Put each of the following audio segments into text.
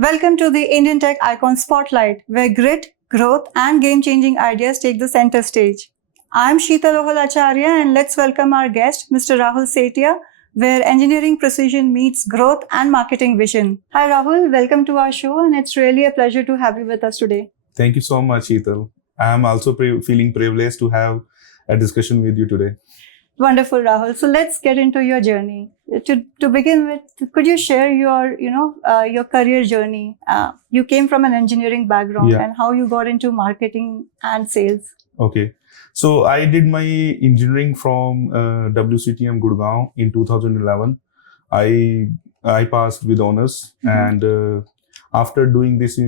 Welcome to the Indian Tech Icon Spotlight, where grit, growth, and game-changing ideas take the center stage. I'm Sheetal Acharya, and let's welcome our guest, Mr. Rahul Setia, where engineering precision meets growth and marketing vision. Hi, Rahul. Welcome to our show, and it's really a pleasure to have you with us today. Thank you so much, Sheetal. I'm also feeling privileged to have a discussion with you today. Wonderful, Rahul. So let's get into your journey. To begin with, could you share your career journey? You came from an engineering background, and how you got into marketing and sales. Okay. So I did my engineering from WCTM Gurgaon in 2011. I passed with honors, and after doing this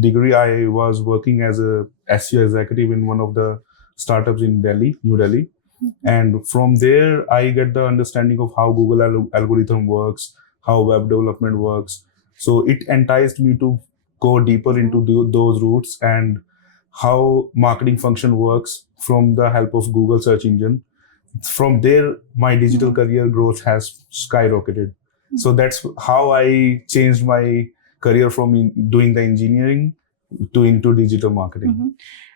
degree, I was working as a SEO executive in one of the startups in New Delhi. And from there, I get the understanding of how Google algorithm works, how web development works. So it enticed me to go deeper into those roots and how marketing function works from the help of Google search engine. From there, my digital career growth has skyrocketed. So that's how I changed my career from doing the engineering into digital marketing.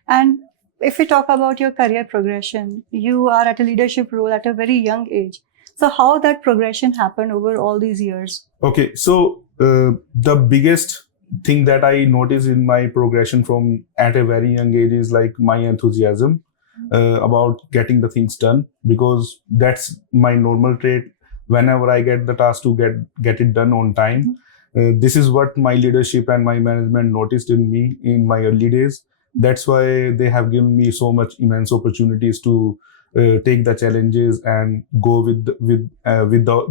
And if we talk about your career progression, you are at a leadership role at a very young age. So how that progression happened over all these years? Okay, so the biggest thing that I noticed in my progression from at a very young age is like my enthusiasm about getting the things done, because that's my normal trait. Whenever I get the task to get it done on time, this is what my leadership and my management noticed in me in my early days. That's why they have given me so much immense opportunities to take the challenges and go with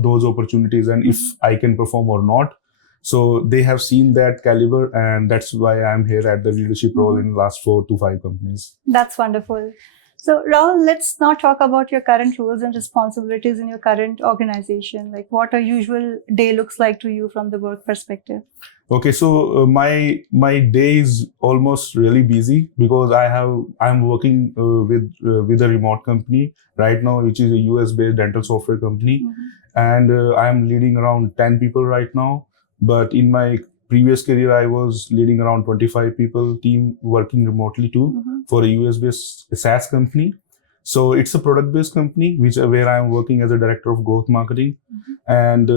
those opportunities, and if I can perform or not. So they have seen that caliber, and that's why I'm here at the leadership role in the last 4 to 5 companies. That's wonderful. So Rahul, let's now talk about your current roles and responsibilities in your current organization. Like what a usual day looks like to you from the work perspective. Okay, so my day is almost really busy because I'm working with a remote company right now, which is a US-based dental software company, and I'm leading around 10 people right now. But in my previous career, I was leading around 25 people team working remotely too for a US-based SaaS company. So it's a product-based company where I'm working as a director of growth marketing, and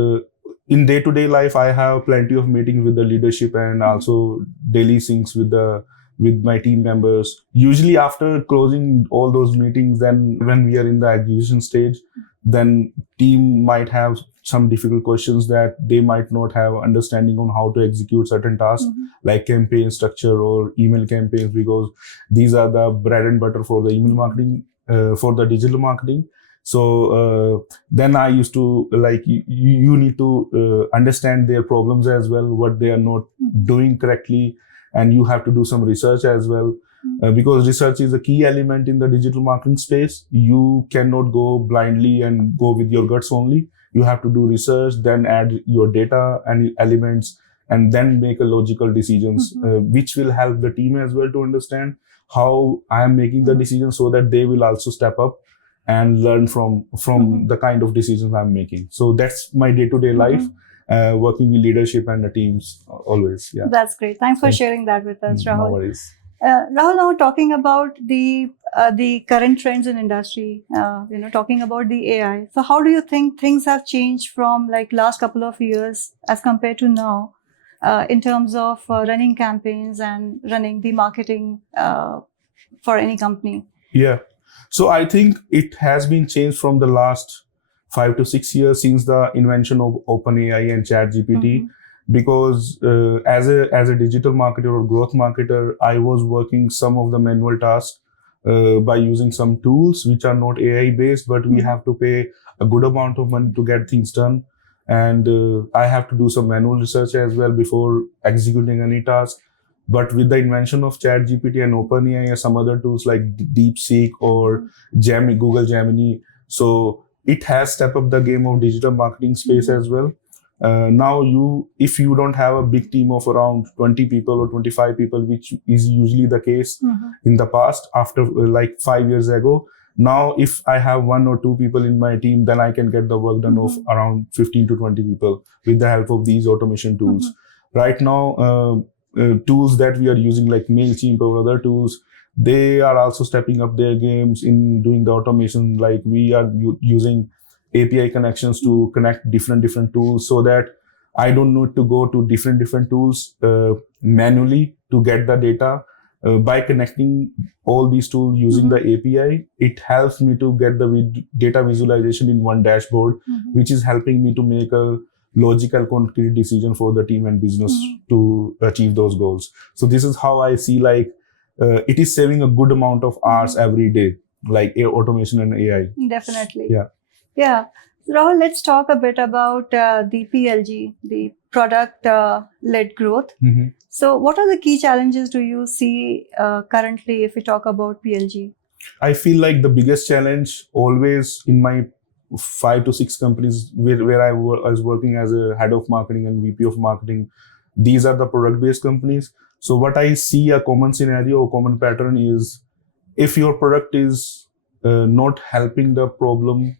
in day-to-day life, I have plenty of meetings with the leadership and also daily syncs with my team members. Usually after closing all those meetings, then when we are in the execution stage, then team might have some difficult questions that they might not have understanding on how to execute certain tasks like campaign structure or email campaigns, because these are the bread and butter for the email marketing, for the digital marketing. So then I used to you need to understand their problems as well, what they are not doing correctly, and you have to do some research as well, because research is a key element in the digital marketing space. You cannot go blindly and go with your guts only. You have to do research, then add your data and elements, and then make a logical decisions, which will help the team as well to understand how I am making the decisions, so that they will also step up and learn from the kind of decisions I'm making. So that's my day-to-day life, working with leadership and the teams always. Yeah. That's great. Thanks for sharing that with us, Rahul. No worries. Rahul, now talking about the current trends in industry, talking about the AI. So how do you think things have changed from like last couple of years as compared to now in terms of running campaigns and running the marketing for any company? Yeah. So I think it has been changed from the last 5 to 6 years since the invention of OpenAI and ChatGPT, because as a digital marketer or growth marketer, I was working some of the manual tasks by using some tools which are not AI based, but we have to pay a good amount of money to get things done. And I have to do some manual research as well before executing any task. But with the invention of ChatGPT and OpenAI and some other tools like DeepSeek or Google Gemini, so it has stepped up the game of digital marketing space as well. Now, if you don't have a big team of around 20 people or 25 people, which is usually the case in the past, after like 5 years ago, now if I have 1 or 2 people in my team, then I can get the work done of around 15 to 20 people with the help of these automation tools. right now, tools that we are using like MailChimp or other tools, they are also stepping up their games in doing the automation. Like we are using API connections to connect different tools, so that I don't need to go to different tools manually to get the data. By connecting all these tools using the API, it helps me to get the data visualization in one dashboard, which is helping me to make a logical, concrete decision for the team and business to achieve those goals. So this is how I see, like, it is saving a good amount of hours every day, like automation and AI. Definitely. Yeah. So Rahul, let's talk a bit about the PLG, the product-led growth. So what are the key challenges do you see currently if we talk about PLG? I feel like the biggest challenge always in my 5 to 6 companies where I was working as a head of marketing and VP of marketing, these are the product-based companies. So what I see a common scenario, a common pattern is, if your product is not helping the problem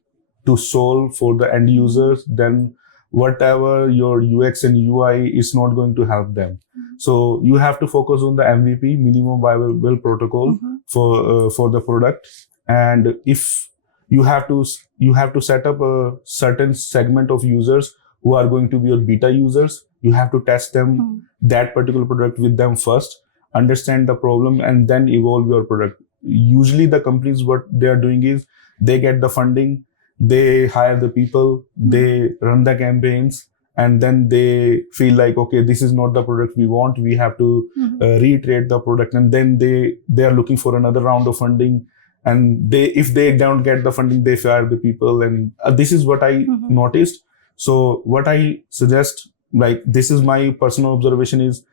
to solve for the end users, then whatever your UX and UI is not going to help them. So you have to focus on the MVP, minimum viable protocol, for the product. And if you have to set up a certain segment of users who are going to be your beta users, you have to test them, that particular product with them first, understand the problem, and then evolve your product. Usually the companies, what they are doing is, they get the funding, they hire the people, they run the campaigns, and then they feel like, okay, this is not the product we want, we have to reiterate the product, and then they are looking for another round of funding, and if they don't get the funding, they fire the people. And this is what I noticed. So what I suggest, like, this is my personal observation, is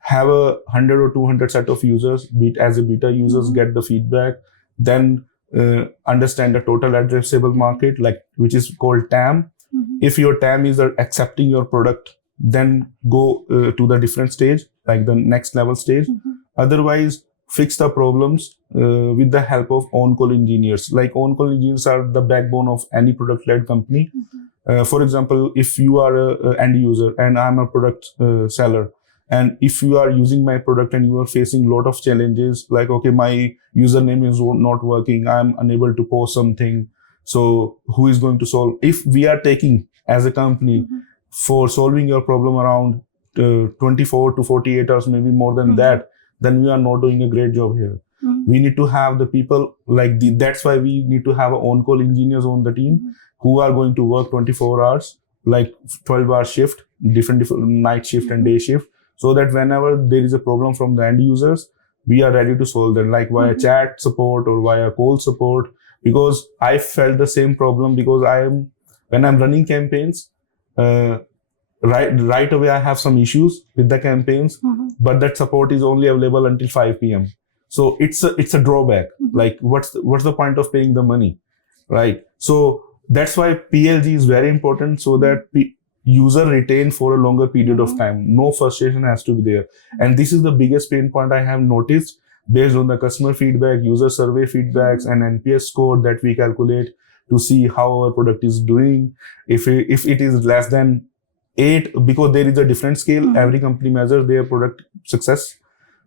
have 100 or 200 set of users, as a beta users, get the feedback, then understand the total addressable market, like, which is called TAM. If your TAM is accepting your product, then go to the different stage, like the next level stage. Otherwise, fix the problems with the help of on-call engineers. Like, on-call engineers are the backbone of any product-led company. For example, if you are an end user and I'm a product seller, and if you are using my product and you are facing a lot of challenges, like, okay, my username is not working, I'm unable to post something, so who is going to solve? If we are taking, as a company, for solving your problem around 24 to 48 hours, maybe more than that, then we are not doing a great job here. We need to have the people like that's why we need to have on-call engineers on the team who are going to work 24 hours, like 12-hour shift, different night shift and day shift, so that whenever there is a problem from the end users, we are ready to solve them, like via chat support or via call support. Because I felt the same problem, because when I'm running campaigns, right away I have some issues with the campaigns, but that support is only available until 5 p.m. So it's a drawback. Like, what's the point of paying the money, right? So that's why PLG is very important, so that user retain for a longer period of time. No frustration has to be there. And this is the biggest pain point I have noticed based on the customer feedback, user survey feedbacks, and NPS score that we calculate to see how our product is doing. If it is less than 8, because there is a different scale, every company measures their product success.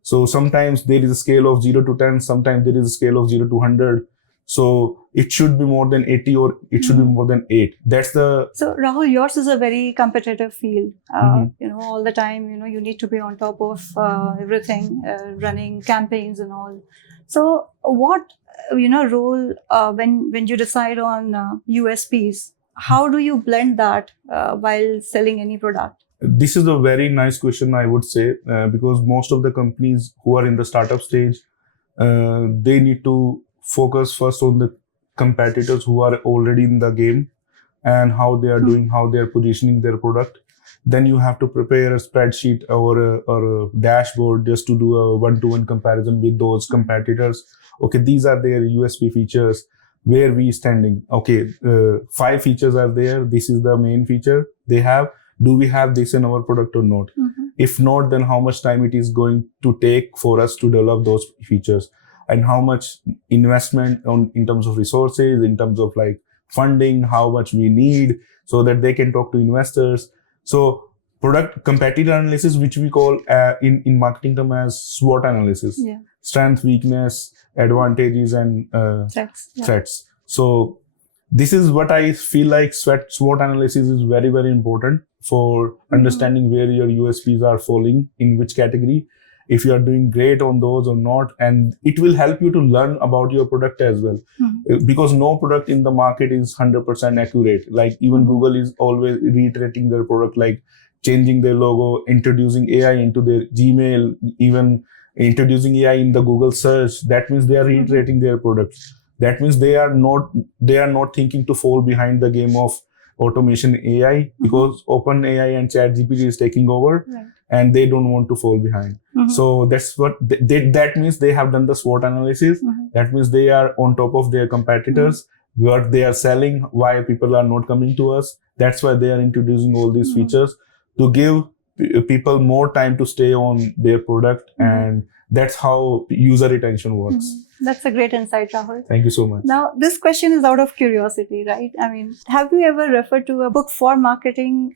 So sometimes there is a scale of 0 to 10, sometimes there is a scale of 0 to 100. So it should be more than 80 or it should be more than 8. So Rahul, yours is a very competitive field. All the time, you need to be on top of everything, running campaigns and all. So what, role, when you decide on USPs, how do you blend that while selling any product? This is a very nice question, I would say, because most of the companies who are in the startup stage, they need to focus first on the competitors who are already in the game and how they are doing, how they are positioning their product. Then you have to prepare a spreadsheet or a dashboard just to do a one-to-one comparison with those competitors. Okay, these are their USP features. Where we standing? Okay, 5 features are there. This is the main feature they have. Do we have this in our product or not? If not, then how much time it is going to take for us to develop those features, and how much investment in terms of resources, in terms of like funding, how much we need, so that they can talk to investors. So product competitor analysis, which we call in marketing term as SWOT analysis. Yeah. Strength, weakness, advantages, and Threats. Yeah. threats. So this is what I feel like SWOT analysis is very, very important for understanding where your USPs are falling, in which category, if you are doing great on those or not. And it will help you to learn about your product as well. Because no product in the market is 100% accurate. Like even Google is always reiterating their product, like changing their logo, introducing AI into their Gmail, even introducing AI in the Google search. That means they are reiterating their products. That means they are not thinking to fall behind the game of automation AI, because OpenAI and ChatGPT is taking over, and they don't want to fall behind. So that's what that means. They have done the SWOT analysis. That means they are on top of their competitors, what they are selling, why people are not coming to us. That's why they are introducing all these features to give people more time to stay on their product, and that's how user retention works. That's a great insight, Rahul. Thank you so much. Now, this question is out of curiosity, right? I mean, have you ever referred to a book for marketing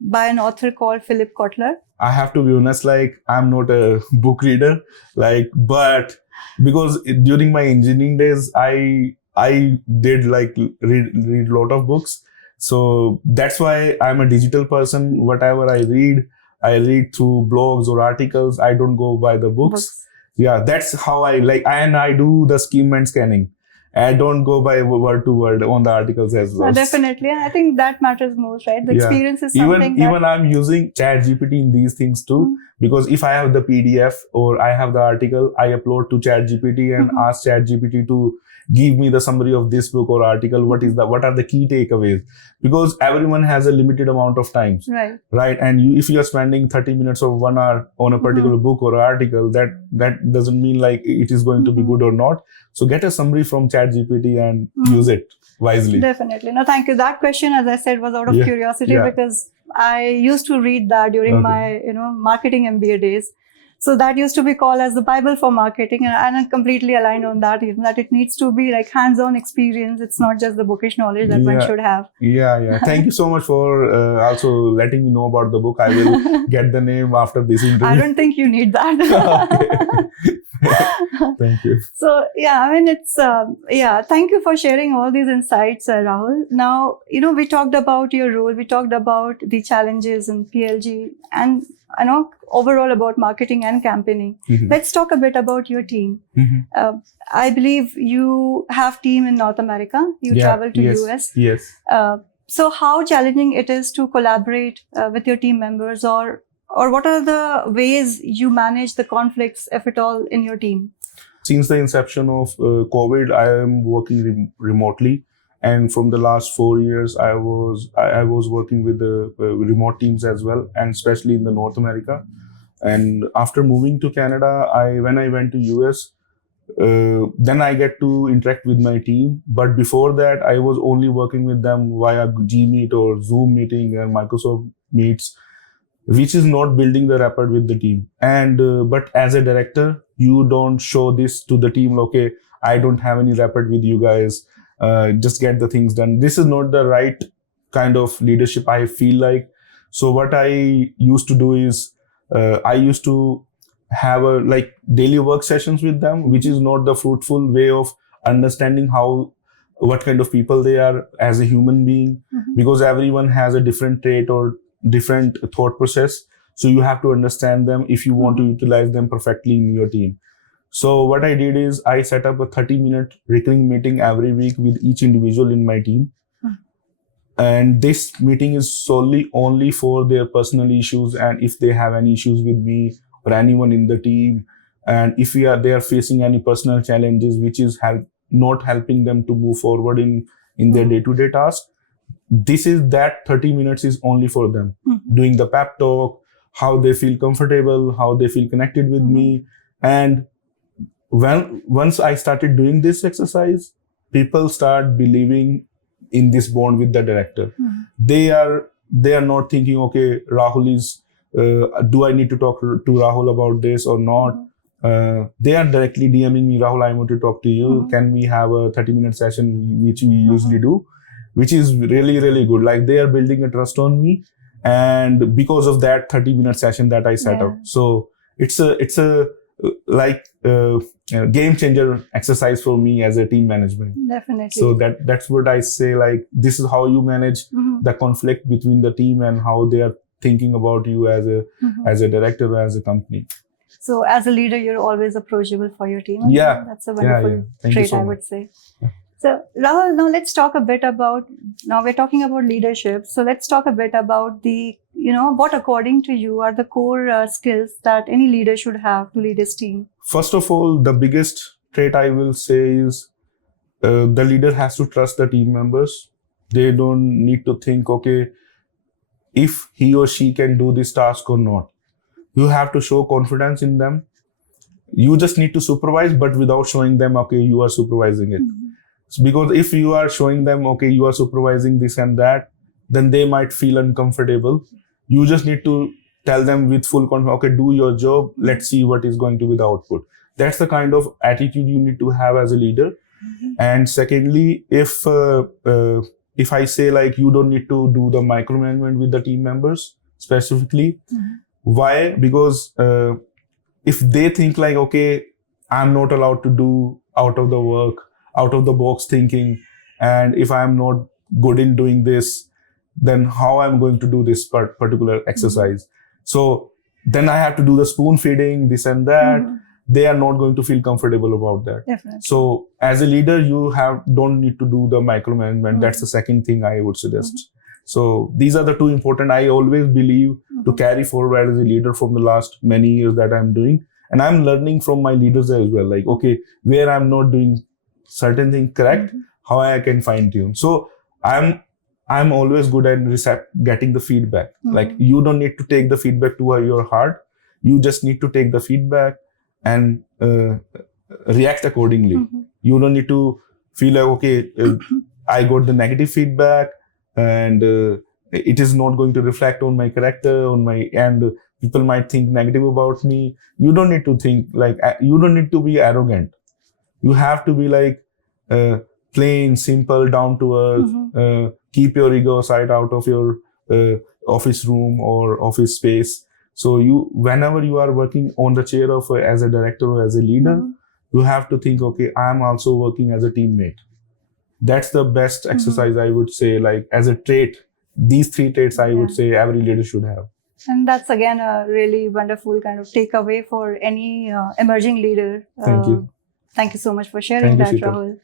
by an author called Philip Kotler? I have to be honest, like I'm not a book reader, like, but because during my engineering days, I did like read a lot of books. So that's why I'm a digital person. Whatever I read through blogs or articles. I don't go by the books. Yeah, that's how I like, and I do the skim and scanning. I don't go by word to word on the articles as well. Definitely. I think that matters most, right? The experience is something even I'm using ChatGPT in these things too, because if I have the PDF or I have the article, I upload to ChatGPT and ask ChatGPT to give me the summary of this book or article. What are the key takeaways? Because everyone has a limited amount of time, right? And if you are spending 30 minutes or 1 hour on a particular book or article, that doesn't mean like it is going to be good or not. So get a summary from ChatGPT and use it wisely. Definitely. No, thank you. That question, as I said, was out of curiosity because I used to read that during my marketing MBA days. So that used to be called as the Bible for marketing, and I'm completely aligned on that. That it needs to be like hands-on experience. It's not just the bookish knowledge that one should have. Yeah. Thank you so much for also letting me know about the book. I will get the name after this interview. I don't think you need that. Thank you. So I mean, it's thank you for sharing all these insights, Rahul. Now, we talked about your role, we talked about the challenges in PLG, and I know overall about marketing and campaigning. Let's talk a bit about your team. I believe you have team in North America. You travel to US. Yes. So how challenging it is to collaborate with your team members, or what are the ways you manage the conflicts, if at all, in your team? Since the inception of COVID, I am working remotely. And from the last 4 years, I was working with the remote teams as well, and especially in the North America. And after moving to Canada, when I went to US, then I get to interact with my team. But before that, I was only working with them via Gmeet or Zoom meeting and Microsoft Meets, which is not building the rapport with the team. And but as a director, you don't show this to the team. Okay, I don't have any rapport with you guys. Just get the things done. This is not the right kind of leadership, I feel like. So what I used to do is I used to have daily work sessions with them, which is not the fruitful way of understanding what kind of people they are as a human being, because everyone has a different trait or different thought process. So you have to understand them if you want to utilize them perfectly in your team. So what I did is I set up a 30-minute recurring meeting every week with each individual in my team. And this meeting is solely only for their personal issues, and if they have any issues with me or anyone in the team, and if they are facing any personal challenges which is not helping them to move forward in their day-to-day task, that 30 minutes is only for them. Doing the pep talk, how they feel comfortable, how they feel connected with me. And once I started doing this exercise, people start believing in this bond with the director. They are not thinking, okay, Rahul is, do I need to talk to Rahul about this or not? They are directly DMing me, Rahul, I want to talk to you. Can we have a 30-minute session, which we usually do, which is really, really good. Like, they are building a trust on me. and because of that 30-minute session that I set up. So it's a like game changer exercise for me as a team management. Definitely. So that's what I say, like this is how you manage the conflict between the team and how they are thinking about you as a director or as a company. So as a leader, you're always approachable for your team. Yeah. That's a wonderful trait, I would say. So Rahul, now let's talk a bit about, now we're talking about leadership. So let's talk a bit about what according to you are the core skills that any leader should have to lead his team? First of all, the biggest trait I will say is the leader has to trust the team members. They don't need to think, okay, if he or she can do this task or not. You have to show confidence in them. You just need to supervise, but without showing them, okay, you are supervising it. Because if you are showing them, okay, you are supervising this and that, then they might feel uncomfortable. You just need to tell them with full confidence, okay, do your job. Let's see what is going to be the output. That's the kind of attitude you need to have as a leader. And secondly, if I say like you don't need to do the micromanagement with the team members specifically, why? Because if they think like, okay, I'm not allowed to do out of the work, out of the box thinking, and if I'm not good in doing this, then how I'm going to do this particular exercise? So then I have to do the spoon feeding, this and that. They are not going to feel comfortable about that. Definitely. So as a leader, you don't need to do the micromanagement. That's the second thing I would suggest. So these are the two important, I always believe, to carry forward as a leader from the last many years that I'm doing. And I'm learning from my leaders as well. Like, okay, where I'm not doing certain thing correct, how I can fine tune. So I'm always good at getting the feedback. Like you don't need to take the feedback to your heart. You just need to take the feedback and react accordingly. You don't need to feel like, okay, I got the negative feedback and it is not going to reflect on my character, and people might think negative about me. You don't need to think like, you don't need to be arrogant. You have to be like plain, simple, down to earth. Keep your ego aside out of your office room or office space. So whenever you are working on the chair of as a director or as a leader, you have to think, okay, I'm also working as a teammate. That's the best exercise, I would say, like as a trait. These three traits, I would say every leader should have. And that's again a really wonderful kind of takeaway for any emerging leader. Thank you. Thank you so much for sharing that, Rahul.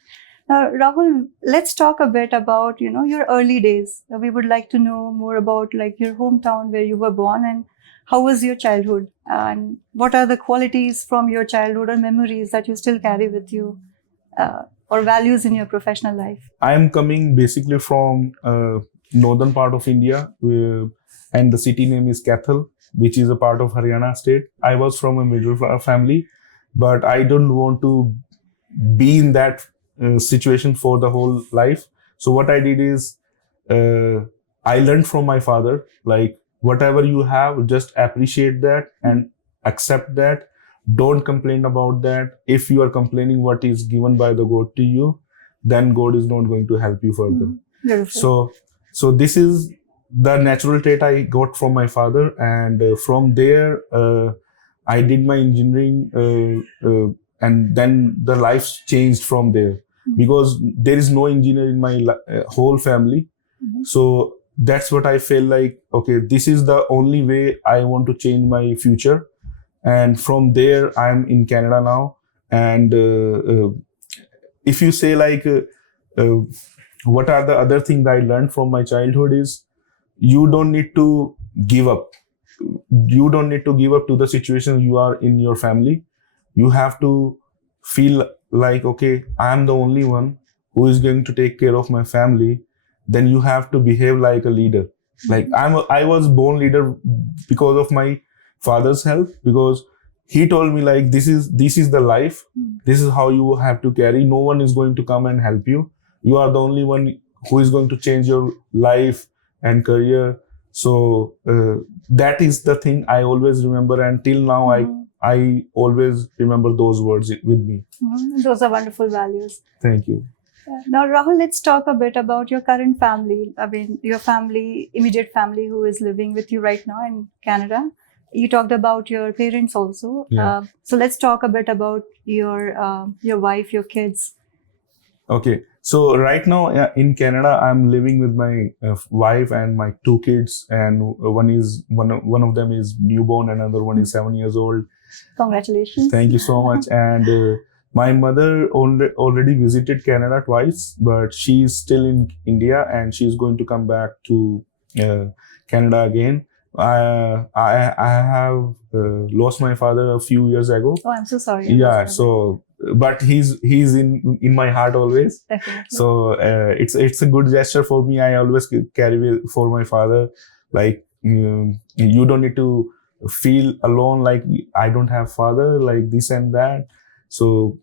Now, Rahul, let's talk a bit about, your early days. We would like to know more about like your hometown where you were born and how was your childhood and what are the qualities from your childhood or memories that you still carry with you or values in your professional life? I am coming basically from northern part of India and the city name is Kathal, which is a part of Haryana state. I was from a middle family, but I don't want to be in that situation for the whole life. So what I did is I learned from my father, like whatever you have, just appreciate that and accept that. Don't complain about that. If you are complaining what is given by the God to you, then God is not going to help you further. So this is the natural trait I got from my father. And from there, I did my engineering and then the life changed from there because there is no engineer in my whole family. So that's what I felt like, okay, this is the only way I want to change my future. And from there, I'm in Canada now. And if you say like, what are the other things I learned from my childhood is, you don't need to give up. You don't need to give up to the situation you are in your family. You have to feel like, okay, I'm the only one who is going to take care of my family. Then you have to behave like a leader. Like I was born leader because of my father's help, because he told me like, this is the life. This is how you have to carry. No one is going to come and help you. You are the only one who is going to change your life and career. So that is the thing I always remember. And till now, I always remember those words with me. Those are wonderful values. Thank you. Now, Rahul, let's talk a bit about your current family. I mean, your family, immediate family who is living with you right now in Canada. You talked about your parents also. Yeah. So let's talk a bit about your wife, your kids. Okay. So right now in Canada, I'm living with my wife and my two kids, and one of them is newborn, another one is 7 years old. Congratulations. Thank you so much. And my mother already visited Canada twice, but she's still in India, and she's going to come back to Canada again. I have lost my father a few years ago. Oh, I'm so sorry. Yeah. So, but he's in my heart always. Definitely. So it's a good gesture for me. I always carry for my father. Like you don't need to feel alone. Like I don't have father. Like this and that. So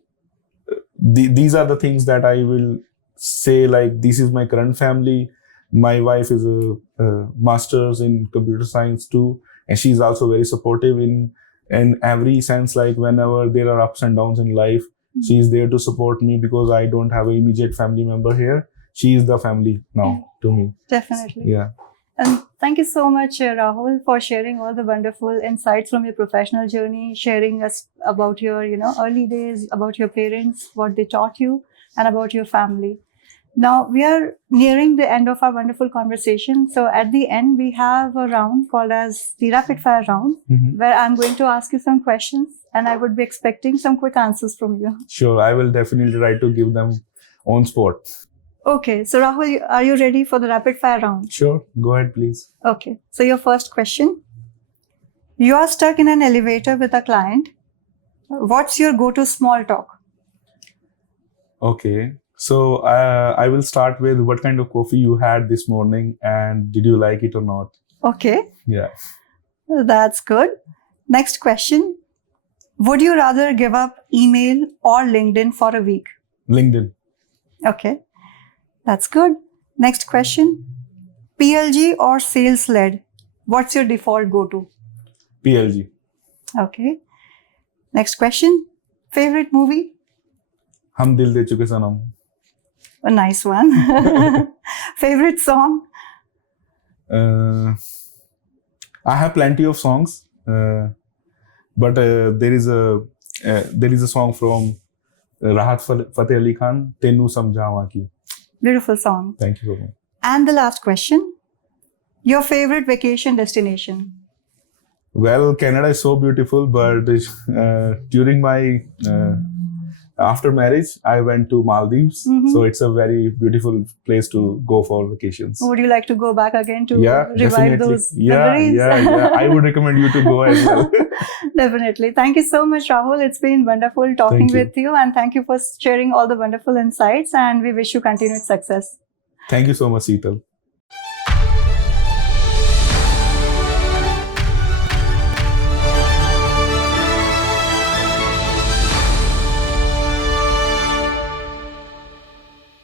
these are the things that I will say. Like this is my current family. My wife is a master's in computer science too, and she's also very supportive in every sense. Like whenever there are ups and downs in life, she's there to support me because I don't have an immediate family member here. She is the family now to me. Definitely. Yeah. And thank you so much, Rahul, for sharing all the wonderful insights from your professional journey, sharing us about your, early days, about your parents, what they taught you, and about your family. Now, we are nearing the end of our wonderful conversation. So at the end, we have a round called as the rapid fire round, where I'm going to ask you some questions and I would be expecting some quick answers from you. Sure, I will definitely try to give them on spot. Okay, so Rahul, are you ready for the rapid fire round? Sure, go ahead, please. Okay, so your first question. You are stuck in an elevator with a client. What's your go-to small talk? Okay. So I will start with what kind of coffee you had this morning and did you like it or not? Okay. Yeah. That's good. Next question. Would you rather give up email or LinkedIn for a week? LinkedIn. Okay. That's good. Next question. PLG or sales led? What's your default go-to? PLG. Okay. Next question. Favorite movie? Hum Dil De Chuke Sanam. A nice one. Favorite song? I have plenty of songs, but there is a song from Rahat Fateh Ali Khan, Tenu Samjhawa Ki. Beautiful song. Thank you so much. And the last question. Your favorite vacation destination? Well, Canada is so beautiful, but during my after marriage, I went to Maldives. So it's a very beautiful place to go for vacations. Would you like to go back again to revive definitely. those memories? Yeah. I would recommend you to go as well. Definitely. Thank you so much, Rahul. It's been wonderful talking with you. And thank you for sharing all the wonderful insights. And we wish you continued success. Thank you so much, Seetal.